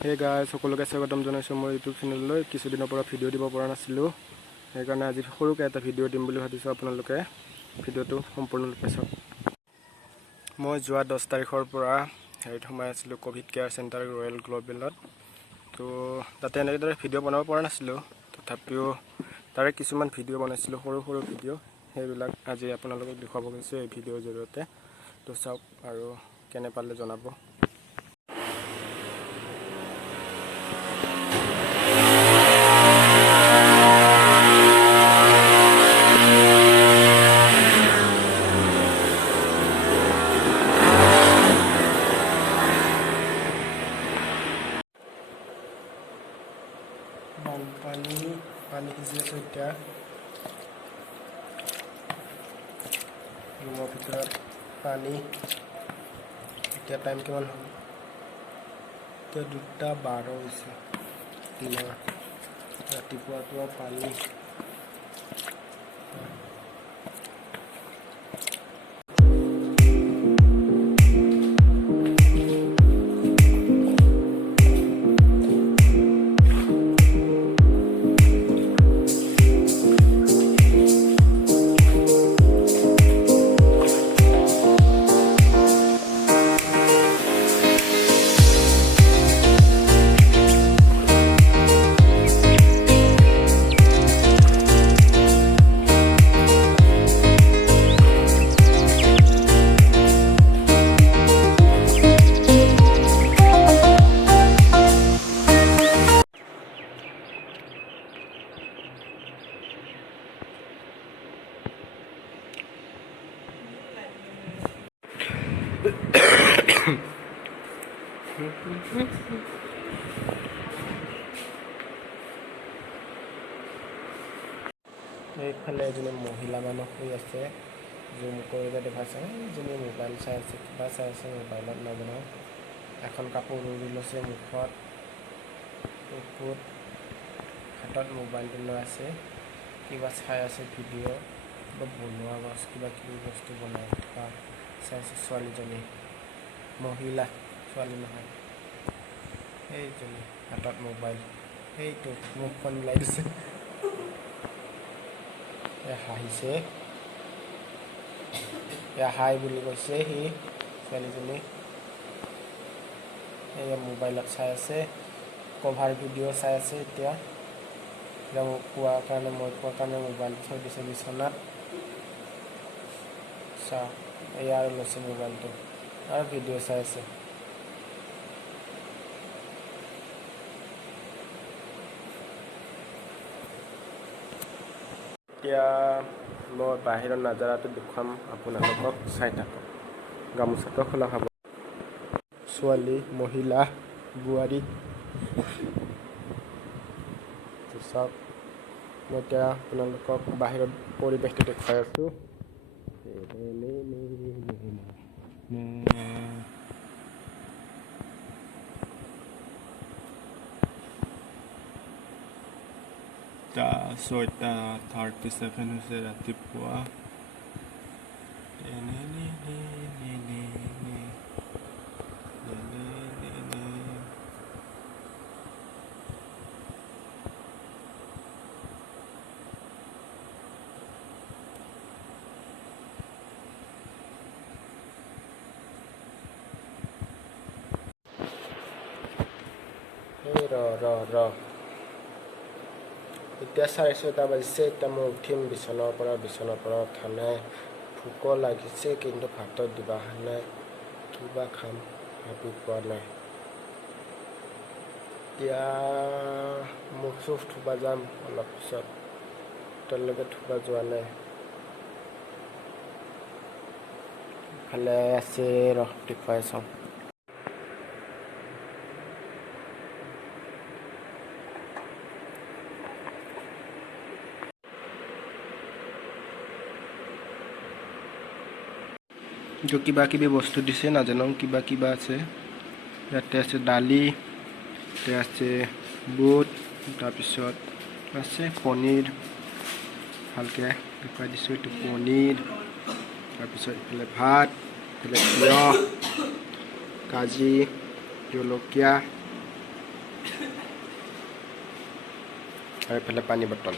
Hey guys সকলোকে স্বাগতম জনাইছোঁ মোৰ ইউটিউব চেনেললৈ। কিছুদিনৰ পৰা ভিডিঅ' দিব পৰা নাছিলোঁ, সেইকাৰণে আজি সৰুকৈ এটা ভিডিঅ' দিম বুলি ভাবিছোঁ। আপোনালোকে ভিডিঅ'টো সম্পূৰ্ণৰূপে চাওক। মই যোৱা 10 তাৰিখৰ পৰা হেৰিত সোমাই আছিলোঁ, ক'ভিড কেয়াৰ চেণ্টাৰ ৰয়েল গ্ল'বেলত। তো তাতে এনেদৰে ভিডিঅ' বনাব পৰা নাছিলোঁ, তথাপিও তাৰে কিছুমান ভিডিঅ' বনাইছিলোঁ, সৰু সৰু ভিডিঅ'। সেইবিলাক আজি আপোনালোকক দেখুৱাব গৈছোঁ এই ভিডিঅ'ৰ জৰিয়তে। তো চাওক আৰু কেনে পালে জনাব। পানী সিজি আছে এতিয়া। ৰুমৰ ভিতৰত পানী। এতিয়া টাইম কিমান হ'ল? এতিয়া 2:12 হৈছে দিনৰ। ৰাতিপুৱাটো পানী। এইফালে এজনী মহিলা মানুহ শুই আছে, জুম কৰিলে দেখাইছে। এজনী মোবাইল চাই আছে, কিবা চাই আছে মোবাইলত নাজানো। এখন কাপোৰ উৰি লৈছে মুখত, চকুত, হাতত মোবাইলটো লৈ আছে, কিবা চাই আছে ভিডিঅ', কিবা বনোৱা বস্তু, কিবা কিবি বস্তু বনাই থকা চাই আছে। ছোৱালীজনী মহিলা, ছোৱালী নহয়, সেইজনী হাতত মোবাইল, সেইটো মুখখন ওলাই দিছে, হাঁহিছে, হাই বুলি কৈছে সি। ছোৱালীজনী এই মোবাইলত চাই আছে, কভাৰ ভিডিঅ' চাই আছে। এতিয়া মোক কোৱাৰ কাৰণে, মই কোৱাৰ কাৰণে মোবাইল থৈ দিছে বিচনাত। চাওঁ, এয়া আৰু লৈছে মোবাইলটো আৰু ভিডিঅ' চাই আছে। এতিয়া মই বাহিৰৰ নাজাৰাটো দেখুৱাম আপোনালোকক, চাই থাকক। গামোচাটো খোলা খাব, ছোৱালী, মহিলা, বোৱাৰী। চাওক, মই এতিয়া আপোনালোকক বাহিৰত পৰিৱেশটো দেখুৱাই আছোঁ। টা 6:37 হৈছে ৰাতিপুৱা। এতিয়া 6:30 বাজিছে। এতিয়া মই উঠিম বিচনাৰ পৰা উঠা নাই। ভোক লাগিছে কিন্তু ভাতৰ দিবা নাই, কিবা খাম ভাবি পোৱা নাই। এতিয়া মুখ চুখ ধুবা যাম অলপ পিছত, এতিয়ালৈকে ধুবা যোৱা নাই। ইফালে আছে, ৰস দেখুৱাই চাওঁ। কিবা কিবি বস্তু দিছে, নাজানো কিবা কিবা আছে। ইয়াতে আছে দালি, ইয়াতে আছে বুট, তাৰপিছত আছে পনীৰ। ভালকৈ দেখুৱাই দিছোঁ, এইটো পনীৰ। তাৰপিছত এইফালে ভাত, এইফালে তিয়ঁহ, কাজি, জলকীয়া, আৰু এইফালে পানী বটল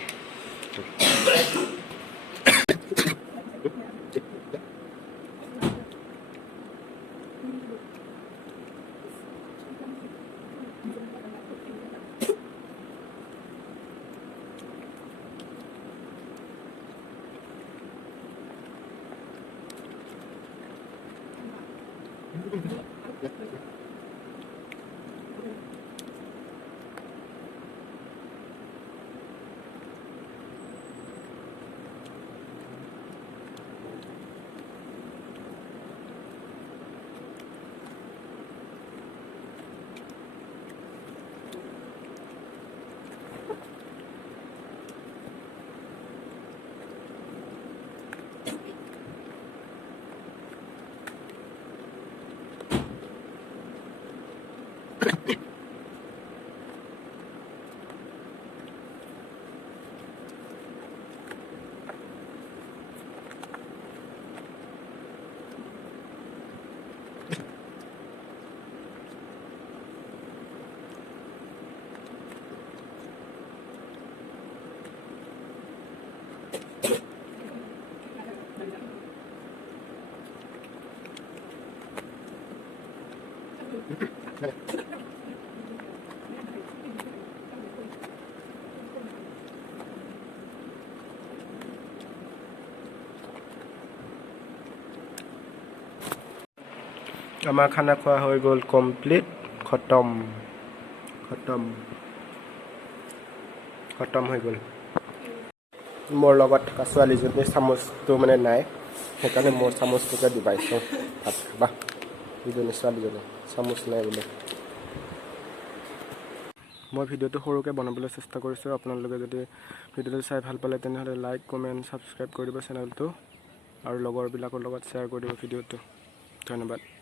আমাৰ খানা খোৱা হৈ গ'ল কমপ্লিট খতম হৈ গ'ল মোৰ লগত থকা ছোৱালীজনী চামুচটো মানে নাই সেইকাৰণে মোৰ চামুচটোকে দিবাইছোঁ ভাত খাবা ইজনী ছোৱালীজনী চামুচ নাই বোলে মই ভিডিঅ'টো সৰুকৈ বনাবলৈ চেষ্টা কৰিছোঁ আপোনালোকে যদি ভিডিঅ'টো চাই ভাল পালে তেনেহ'লে লাইক কমেণ্ট ছাবস্ক্ৰাইব কৰি দিব চেনেলটো আৰু লগৰবিলাকৰ লগত শ্বেয়াৰ কৰি দিব ভিডিঅ'টো ধন্যবাদ